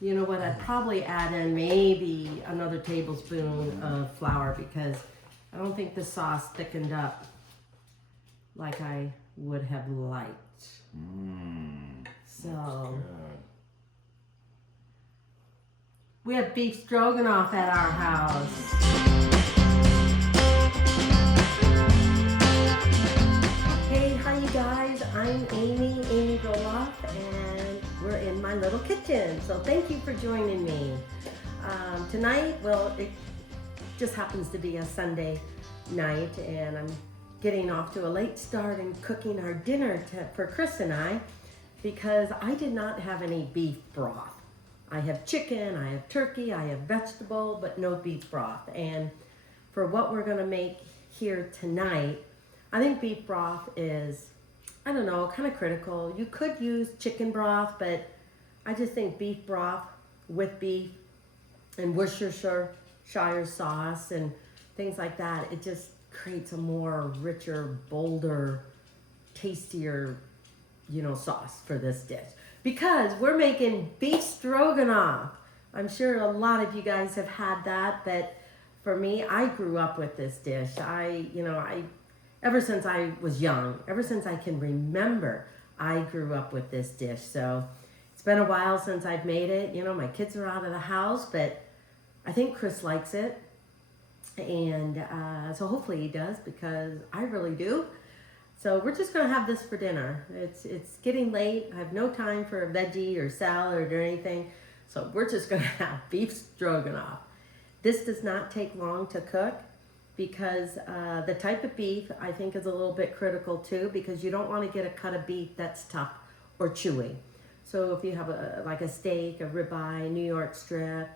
You know what, I'd probably add in maybe another tablespoon of flour because I don't think the sauce thickened up like I would have liked. So we have beef stroganoff at our house. Hey, hi you guys, I'm Amy Roloff, and we're in my little kitchen. So thank you for joining me. Tonight, well, it just happens to be a Sunday night, and I'm getting off to a late start and cooking our dinner for Chris and I, because I did not have any beef broth. I have chicken, I have turkey, I have vegetable, but no beef broth. And for what we're gonna make here tonight, I think beef broth is, I don't know, kind of critical. You could use chicken broth, but I just think beef broth with beef and Worcestershire sauce and things like that, it just creates a more richer, bolder, tastier, sauce for this dish. Because we're making beef stroganoff. I'm sure a lot of you guys have had that, but for me, I grew up with this dish. Ever since I was young, ever since I can remember, I grew up with this dish. So it's been a while since I've made it. My kids are out of the house, but I think Chris likes it. And so hopefully he does, because I really do. So we're just gonna have this for dinner. It's getting late. I have no time for a veggie or salad or anything. So we're just gonna have beef stroganoff. This does not take long to cook, because the type of beef I think is a little bit critical too, because you don't want to get a cut of beef that's tough or chewy. So if you have like a steak, a ribeye, New York strip,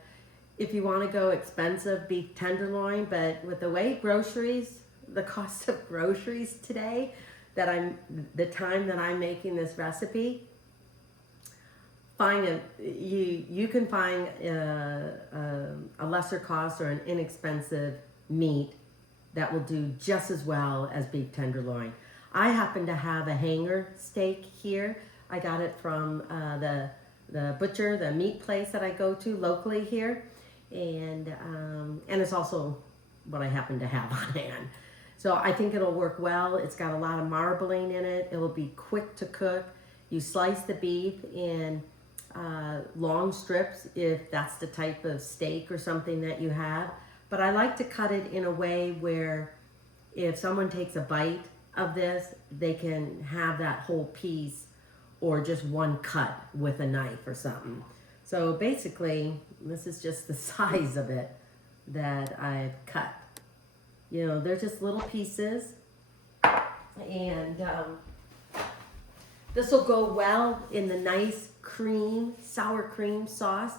if you want to go expensive, beef tenderloin, but with the way the cost of groceries today, the time that I'm making this recipe, you can find a lesser cost or an inexpensive meat that will do just as well as beef tenderloin. I happen to have a hanger steak here. I got it from the butcher, the meat place that I go to locally here, and it's also what I happen to have on hand. So I think it'll work well. It's got a lot of marbling in it. It will be quick to cook. You slice the beef in long strips if that's the type of steak or something that you have. But I like to cut it in a way where if someone takes a bite of this, they can have that whole piece or just one cut with a knife or something. So basically, this is just the size of it that I've cut. They're just little pieces. And this will go well in the nice sour cream sauce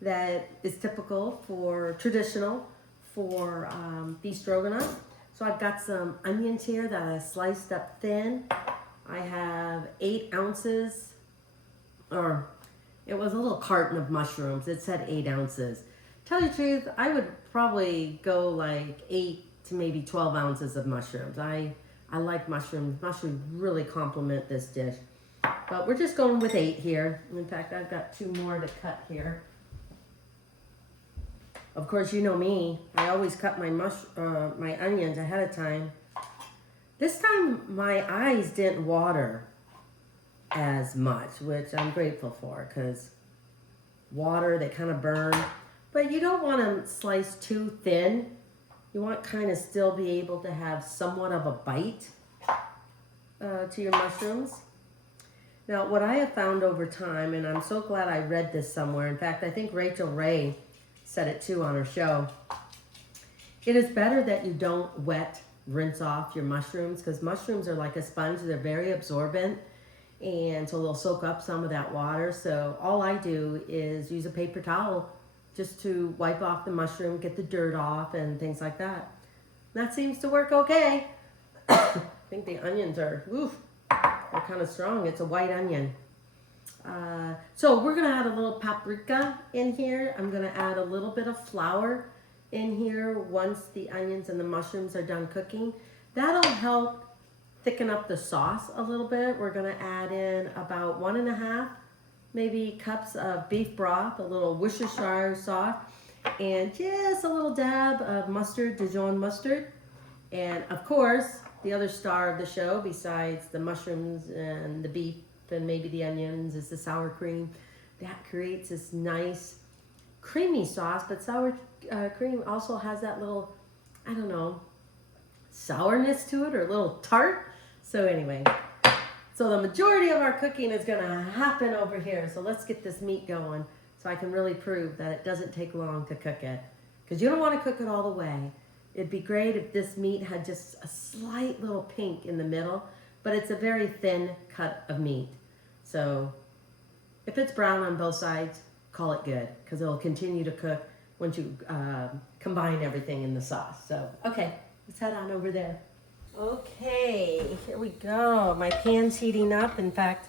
that is traditional for beef stroganoff. So I've got some onions here that I sliced up thin. I have 8 ounces, or it was a little carton of mushrooms. It said 8 ounces. Tell you the truth, I would probably go like 8 to maybe 12 ounces of mushrooms. I like mushrooms. Mushrooms really complement this dish. But we're just going with 8 here. In fact, I've got 2 more to cut here. Of course, you know me. I always cut my onions ahead of time. This time, my eyes didn't water as much, which I'm grateful for, because water, they kind of burn. But you don't want to slice too thin. You want kind of still be able to have somewhat of a bite to your mushrooms. Now, what I have found over time, and I'm so glad I read this somewhere. In fact, I think Rachel Ray said it too on her show. It is better that you don't rinse off your mushrooms, because mushrooms are like a sponge. They're very absorbent, and so they'll soak up some of that water. So all I do is use a paper towel just to wipe off the mushroom, get the dirt off and things like that. That seems to work okay. I think the onions are, they're kind of strong. It's a white onion. So we're gonna add a little paprika in here. I'm gonna add a little bit of flour in here once the onions and the mushrooms are done cooking. That'll help thicken up the sauce a little bit. We're gonna add in about 1.5 maybe cups of beef broth, a little Worcestershire sauce, and just a little dab of mustard, Dijon mustard. And of course, the other star of the show, besides the mushrooms and the beef and maybe the onions, is the sour cream. That creates this nice creamy sauce, but sour cream also has that little, I don't know, sourness to it, or a little tart. So anyway, so the majority of our cooking is gonna happen over here. So let's get this meat going so I can really prove that it doesn't take long to cook it. Because you don't want to cook it all the way. It'd be great if this meat had just a slight little pink in the middle, but it's a very thin cut of meat. So if it's brown on both sides, call it good, because it'll continue to cook once you combine everything in the sauce. So, okay, let's head on over there. Okay, here we go. My pan's heating up. In fact,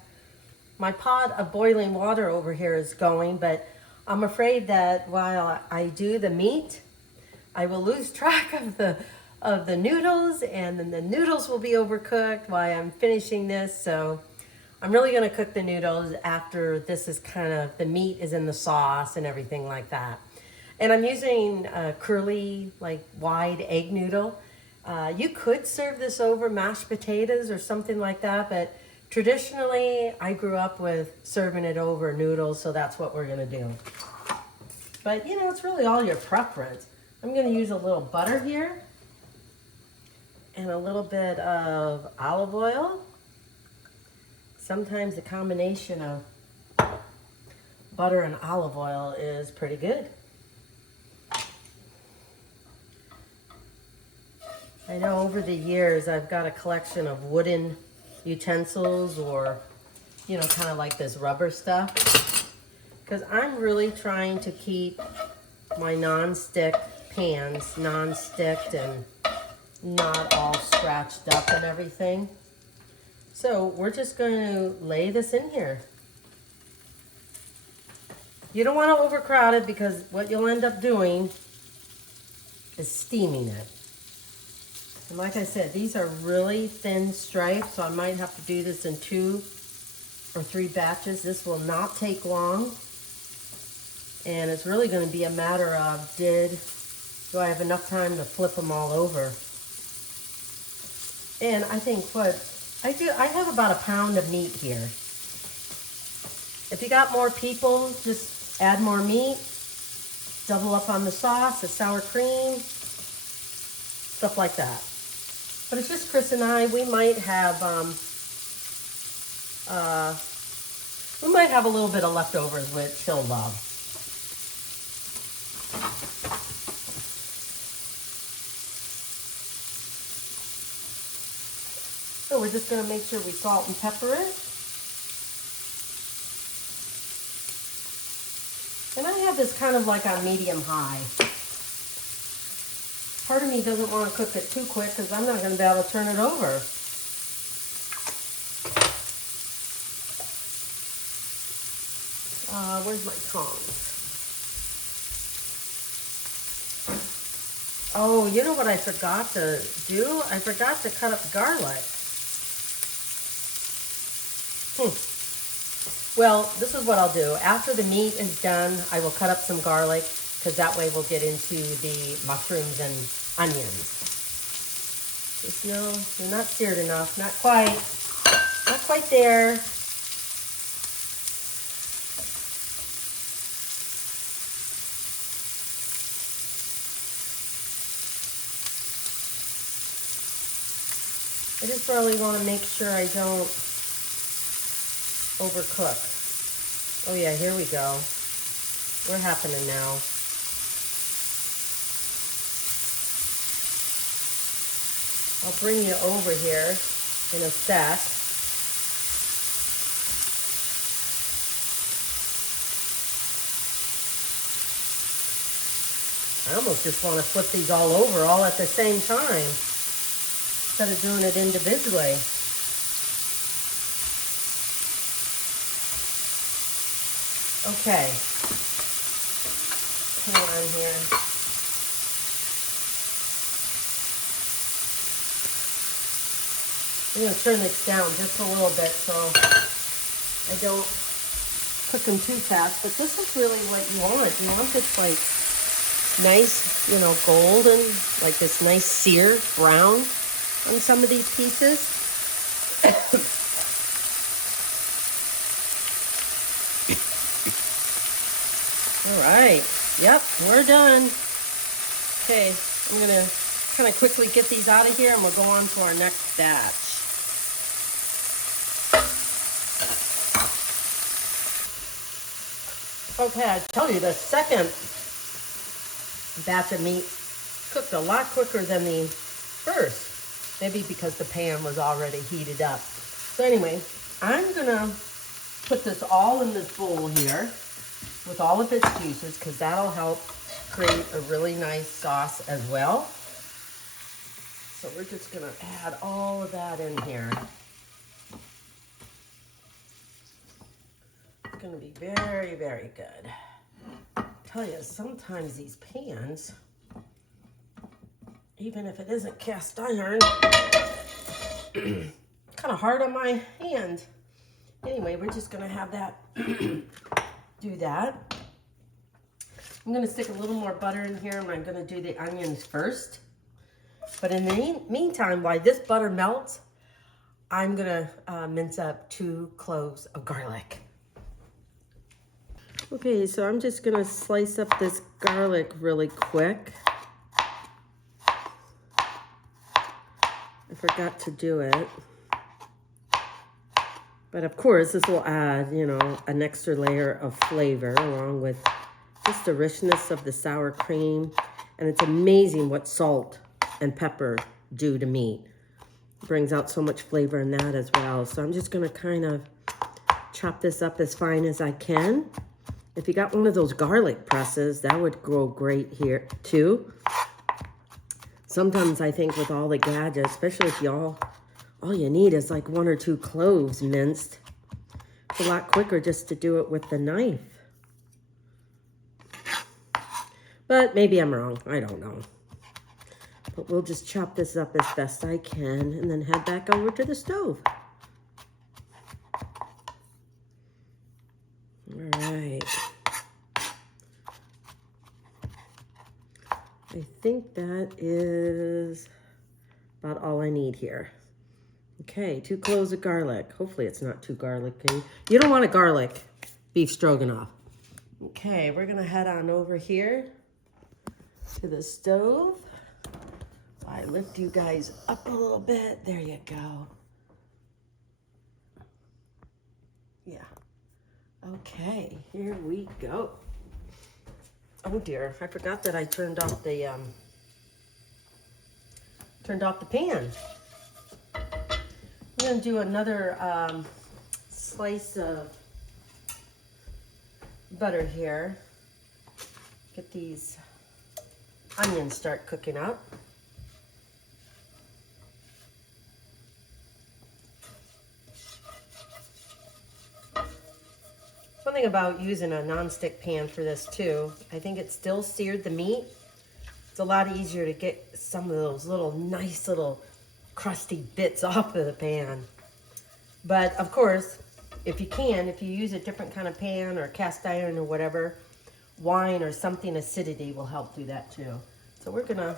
my pot of boiling water over here is going, but I'm afraid that while I do the meat, I will lose track of the noodles, and then the noodles will be overcooked while I'm finishing this. So I'm really gonna cook the noodles after this is kind of, the meat is in the sauce and everything like that. And I'm using a curly, like wide egg noodle. You could serve this over mashed potatoes or something like that, but traditionally I grew up with serving it over noodles, so that's what we're gonna do. But you know, it's really all your preference. I'm gonna use a little butter here and a little bit of olive oil. Sometimes the combination of butter and olive oil is pretty good. I know over the years I've got a collection of wooden utensils, or, you know, kind of like this rubber stuff, because I'm really trying to keep my non-stick pans non-sticked and not all scratched up and everything. So we're just going to lay this in here. You don't want to overcrowd it, because what you'll end up doing is steaming it. And like I said, these are really thin stripes, so I might have to do this in 2 or 3 batches. This will not take long. And it's really going to be a matter of, do I have enough time to flip them all over? And I think what I do, I have about a pound of meat here. If you got more people, just add more meat, double up on the sauce, the sour cream, stuff like that. But it's just Chris and I. We might have a little bit of leftovers, which he'll love. So we're just going to make sure we salt and pepper it. And I have this kind of like on medium-high. Part of me doesn't want to cook it too quick, because I'm not going to be able to turn it over. Where's my tongs? Oh, you know what I forgot to do? I forgot to cut up garlic. Well, this is what I'll do. After the meat is done, I will cut up some garlic, because that way we'll get into the mushrooms and onions. Just no, you're not seared enough. Not quite. Not quite there. I just really want to make sure I don't overcook. Oh yeah, here we go. We're happening now. I'll bring you over here in a sec. I almost just want to flip these all over all at the same time, instead of doing it individually. Okay. Hang on here. I'm going to turn this down just a little bit so I don't cook them too fast, but this is really what you want. You want this like nice, you know, golden, like this nice sear brown on some of these pieces. All right, yep, we're done. Okay, I'm gonna kind of quickly get these out of here and we'll go on to our next batch. Okay, I tell you, the second batch of meat cooked a lot quicker than the first. Maybe because the pan was already heated up. So anyway, I'm gonna put this all in this bowl here with all of its juices, because that'll help create a really nice sauce as well. So we're just gonna add all of that in here. It's gonna be very, very good. I tell you, sometimes these pans, even if it isn't cast iron, kind of hard on my hand. Anyway, we're just gonna have that do that. I'm gonna stick a little more butter in here, and I'm gonna do the onions first. But in the meantime, while this butter melts, I'm gonna mince up 2 cloves of garlic. Okay, so I'm just gonna slice up this garlic really quick. I forgot to do it. But of course, this will add, you know, an extra layer of flavor along with just the richness of the sour cream. And it's amazing what salt and pepper do to meat. It brings out so much flavor in that as well. So I'm just gonna kind of chop this up as fine as I can. If you got one of those garlic presses, that would go great here too. Sometimes I think with all the gadgets, especially if all you need is like 1 or 2 cloves minced. It's a lot quicker just to do it with the knife. But maybe I'm wrong, I don't know. But we'll just chop this up as best I can and then head back over to the stove. All right. I think that is about all I need here. Okay, 2 cloves of garlic. Hopefully it's not too garlicky. You don't want a garlic beef stroganoff. Okay, we're gonna head on over here to the stove. I lift you guys up a little bit. There you go. Yeah. Okay, here we go. Oh dear, I forgot that I turned off the pan. I'm gonna do another slice of butter here. Get these onions start cooking up. Something about using a non-stick pan for this too. I think it still seared the meat. It's a lot easier to get some of those little nice little crusty bits off of the pan. But of course, if you use a different kind of pan or cast iron or whatever, wine or something acidity will help do that too. So we're gonna,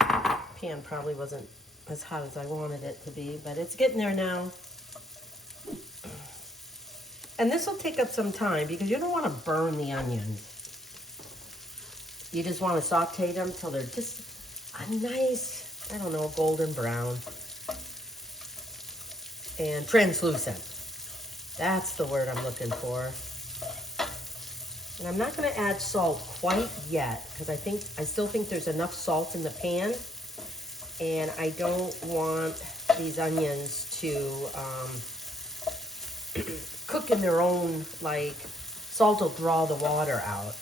pan probably wasn't as hot as I wanted it to be, but it's getting there now. And this will take up some time because you don't want to burn the onions. You just want to saute them till they're just a nice, I don't know, golden brown. And translucent. That's the word I'm looking for. And I'm not going to add salt quite yet because I still think there's enough salt in the pan. And I don't want these onions to cook in their own, like, salt will draw the water out.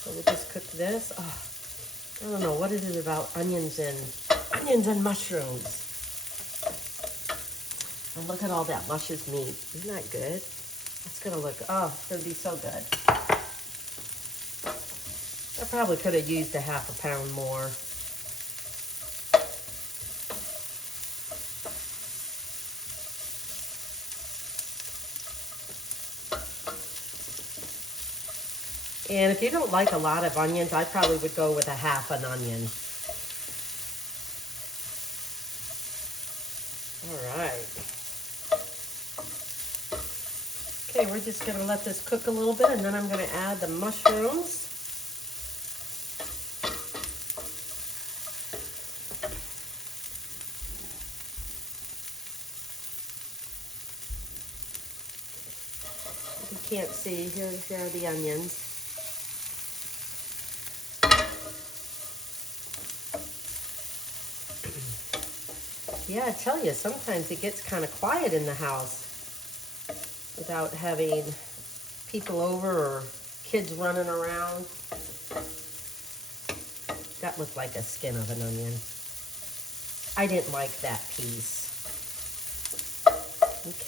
So we'll just cook this. Oh, I don't know what it is about onions and mushrooms. And look at all that luscious meat. Isn't that good? That's gonna look, oh, it's gonna be so good. I probably could have used a ½ pound more. And if you don't like a lot of onions, I probably would go with a half an onion. All right. Okay, we're just gonna let this cook a little bit, and then I'm gonna add the mushrooms. If you can't see, here are the onions. Yeah, I tell you, sometimes it gets kind of quiet in the house without having people over or kids running around. That looked like a skin of an onion. I didn't like that piece.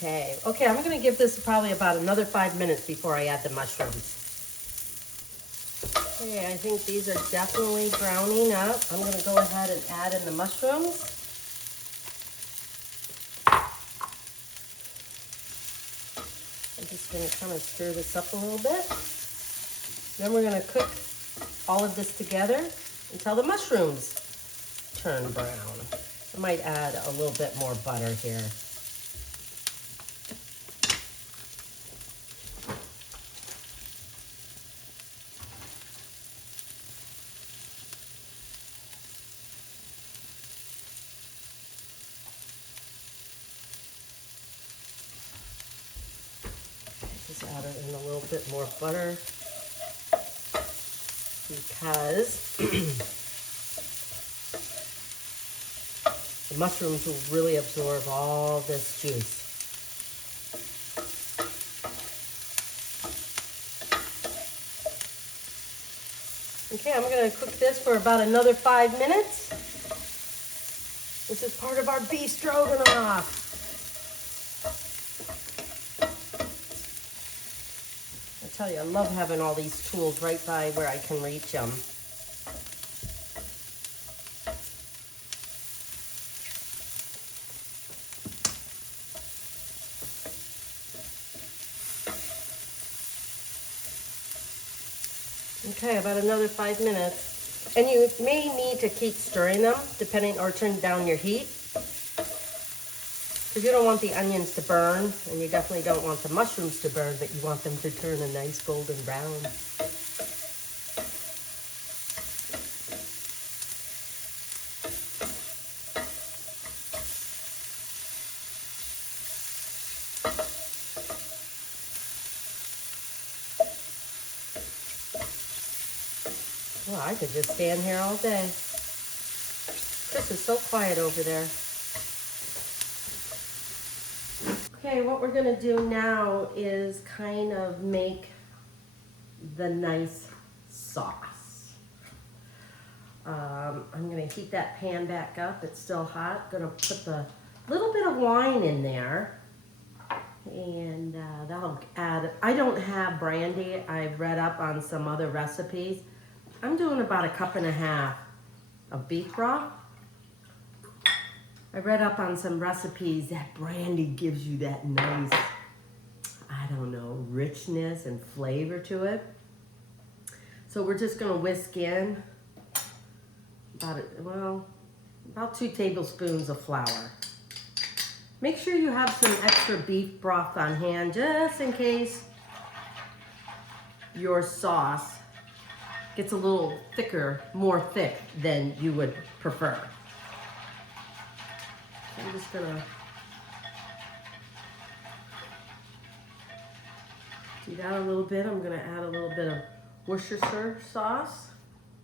Okay, I'm gonna give this probably about another 5 minutes before I add the mushrooms. Okay, I think these are definitely browning up. I'm gonna go ahead and add in the mushrooms. I'm just gonna kind of stir this up a little bit. Then we're gonna cook all of this together until the mushrooms turn brown. I might add a little bit more butter here. Just add in a little bit more butter because the mushrooms will really absorb all this juice. Okay, I'm going to cook this for about another 5 minutes. This is part of our beef stroganoff. I tell you, I love having all these tools right by where I can reach them. Okay, about another 5 minutes. And you may need to keep stirring them, depending, or turn down your heat. Because you don't want the onions to burn, and you definitely don't want the mushrooms to burn, but you want them to turn a nice golden brown. Well, I could just stand here all day. Chris is so quiet over there. Okay, what we're gonna do now is kind of make the nice sauce. I'm gonna heat that pan back up. It's still hot. Gonna put the little bit of wine in there. And that'll add, I don't have brandy. I've read up on some other recipes. I'm doing about 1.5 cups of beef broth. I read up on some recipes that brandy gives you that nice, I don't know, richness and flavor to it. So we're just gonna whisk in about 2 tablespoons of flour. Make sure you have some extra beef broth on hand just in case your sauce gets a little thicker, more thick than you would prefer. I'm just gonna do that a little bit. I'm gonna add a little bit of Worcestershire sauce.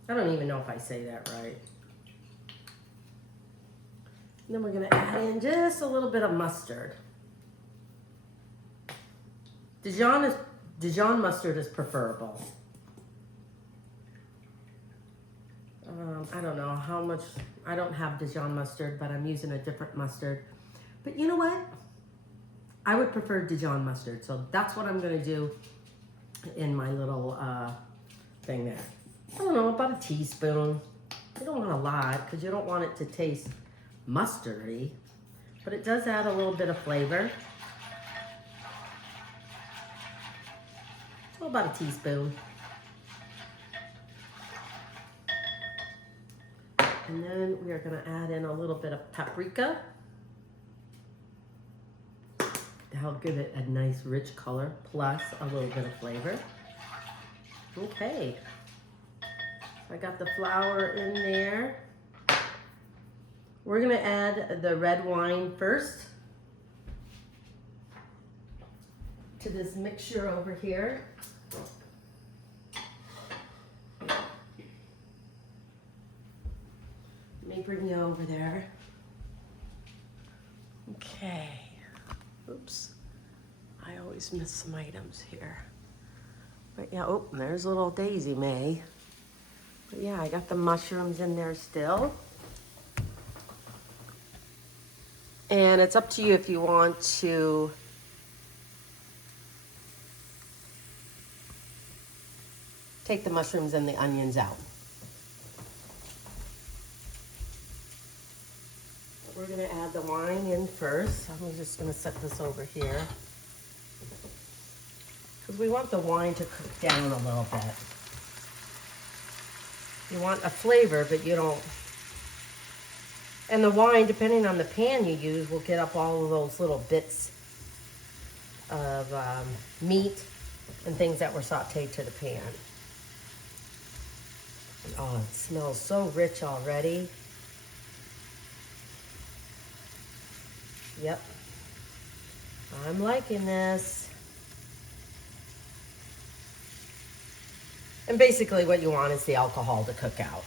I don't even know if I say that right. And then we're gonna add in just a little bit of mustard. Dijon mustard is preferable. I don't know how much, I don't have Dijon mustard, but I'm using a different mustard. But you know what? I would prefer Dijon mustard, so that's what I'm gonna do in my little thing there. I don't know, about a teaspoon. You don't want a lot, because you don't want it to taste mustardy, but it does add a little bit of flavor. So about a teaspoon. And then we are gonna add in a little bit of paprika. That'll give it a nice rich color, plus a little bit of flavor. Okay, so I got the flour in there. We're gonna add the red wine first to this mixture over here. Let me bring you over there. Okay. Oops. I always miss some items here. But yeah, oh, there's little Daisy May. But yeah, I got the mushrooms in there still. And it's up to you if you want to take the mushrooms and the onions out. We're gonna add the wine in first. I'm just gonna set this over here. Because we want the wine to cook down a little bit. You want a flavor, but you don't. And the wine, depending on the pan you use, will get up all of those little bits of meat and things that were sauteed to the pan. Oh, it smells so rich already. Yep. I'm liking this. And basically what you want is the alcohol to cook out.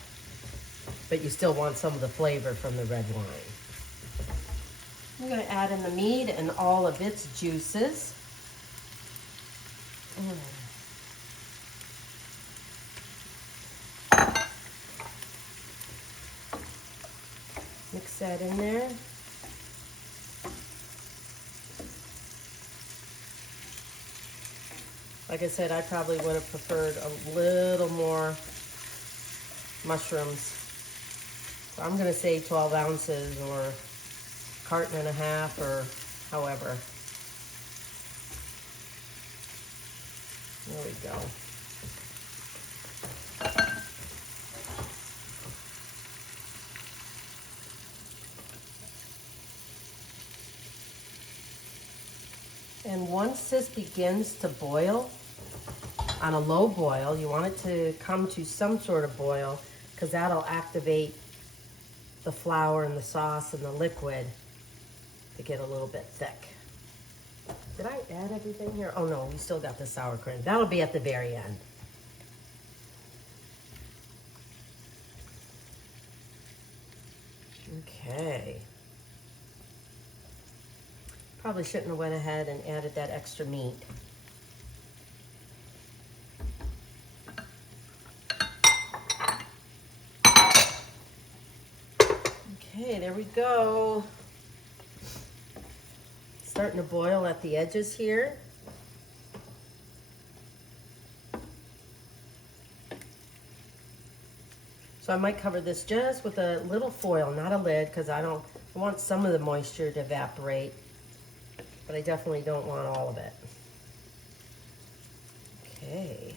But you still want some of the flavor from the red wine. I'm going to add in the meat and all of its juices. Mix that in there. Like I said, I probably would have preferred a little more mushrooms. So I'm going to say 12 ounces or a carton and a half or however. There we go. And once this begins to boil, on a low boil, you want it to come to some sort of boil because that'll activate the flour and the sauce and the liquid to get a little bit thick. Did I add everything here? Oh no, we still got the sour cream. That'll be at the very end. Okay. Probably shouldn't have went ahead and added that extra meat. Okay, there we go. Starting to boil at the edges here. So I might cover this just with a little foil, not a lid, because I want some of the moisture to evaporate, but I definitely don't want all of it. Okay.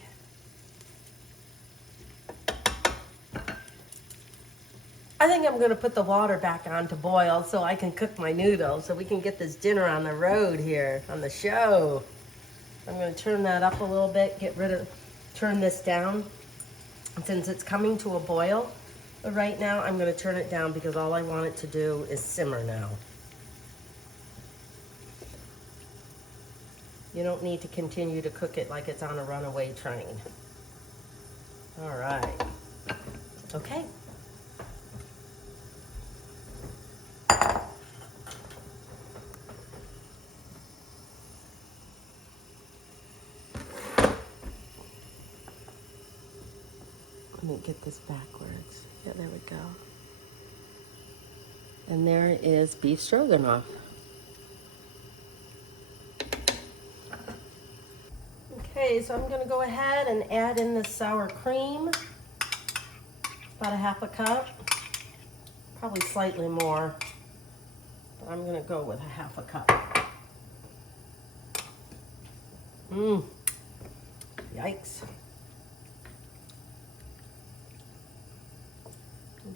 I think I'm going to put the water back on to boil so I can cook my noodles, so we can get this dinner on the road here on the show. I'm going to turn that up a little bit, turn this down. And since it's coming to a boil right now, I'm going to turn it down because all I want it to do is simmer now. You don't need to continue to cook it like it's on a runaway train. All right. Okay. Let me get this backwards. Yeah, there we go. And there is beef stroganoff. Okay, so I'm going to go ahead and add in the sour cream. About a half a cup. Probably slightly more. But I'm going to go with a half a cup. Yikes.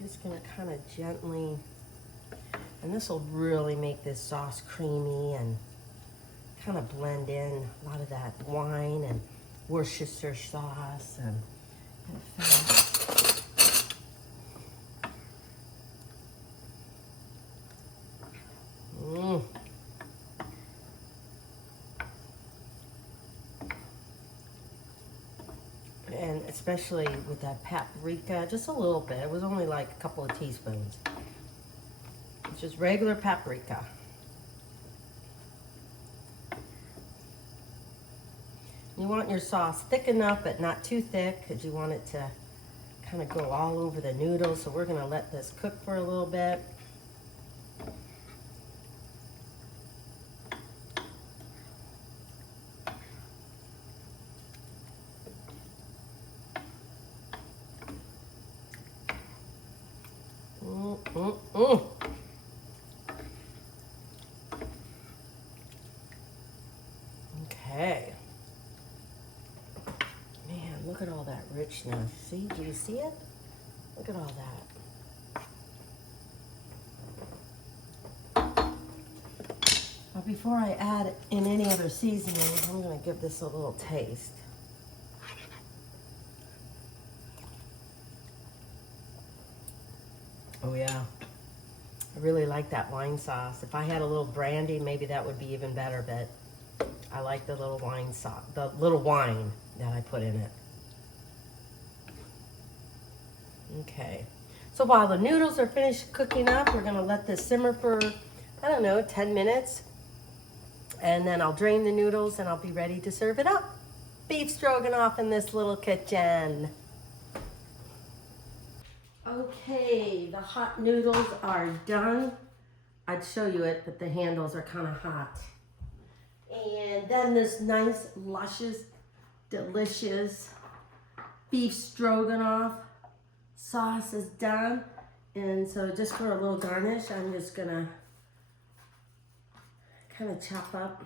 just gonna kind of gently, and this will really make this sauce creamy and kind of blend in a lot of that wine and Worcestershire sauce and fat. And especially with that paprika, just a little bit. It was only like a couple of teaspoons. It's just regular paprika. You want your sauce thick enough, but not too thick, because you want it to kind of go all over the noodles. So we're gonna let this cook for a little bit. Okay. Man, look at all that richness. See, do you see it? Look at all that. But before I add in any other seasoning, I'm gonna give this a little taste. Oh yeah, I really like that wine sauce. If I had a little brandy, maybe that would be even better, but I like the little wine sauce, the little wine that I put in it. Okay, so while the noodles are finished cooking up, we're gonna let this simmer for, I don't know, 10 minutes. And then I'll drain the noodles and I'll be ready to serve it up. Beef stroganoff in this little kitchen. Okay, the hot noodles are done. I'd show you it, but the handles are kind of hot. And then this nice, luscious, delicious beef stroganoff sauce is done. And so just for a little garnish, I'm just gonna kind of chop up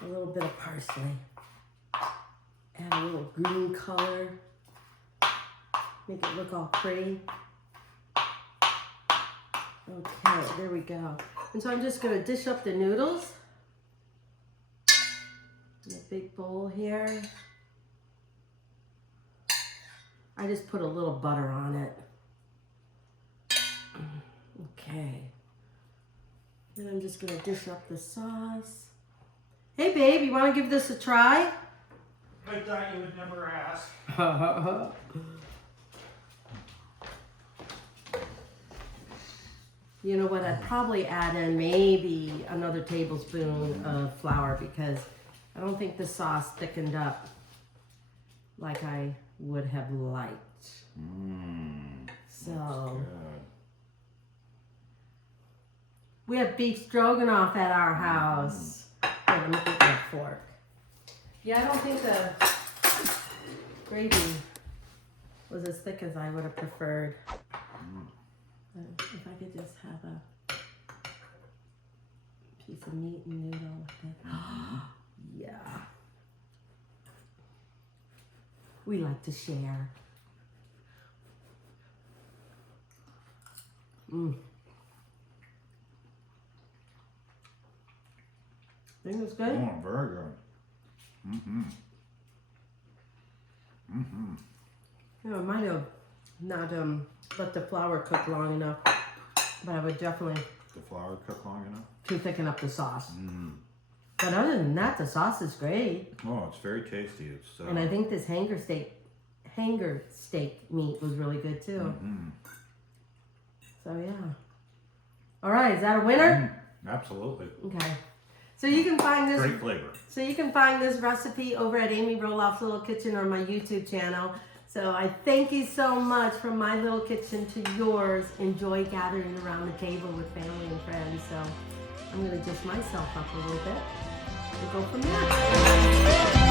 a little bit of parsley. Add a little green color. Make it look all pretty. Okay, there we go. And so I'm just gonna dish up the noodles in a big bowl here. I just put a little butter on it. Okay. Then I'm just gonna dish up the sauce. Hey babe, you wanna give this a try? I thought you would never ask. You know what, I'd probably add in maybe another tablespoon of flour because I don't think the sauce thickened up like I would have liked. So we have beef stroganoff at our house. Here, let me get my fork. Yeah, I don't think the gravy was as thick as I would have preferred. If I could just have a piece of meat and noodle with it. Yeah. We like to share. I think it's good. Oh, very good. You know, I might have not let the flour cook long enough, but I would definitely The flour cook long enough? to thicken up the sauce. But other than that, the sauce is great. Oh, it's very tasty. It's And I think this hanger steak meat was really good too. So yeah. All right, is that a winner? Absolutely. Okay. So you can find this Great flavor. So you can find this recipe over at Amy Roloff's Little Kitchen or my YouTube channel. So I thank you so much from my little kitchen to yours. Enjoy gathering around the table with family and friends. So I'm going to dish myself up a little bit and go from there.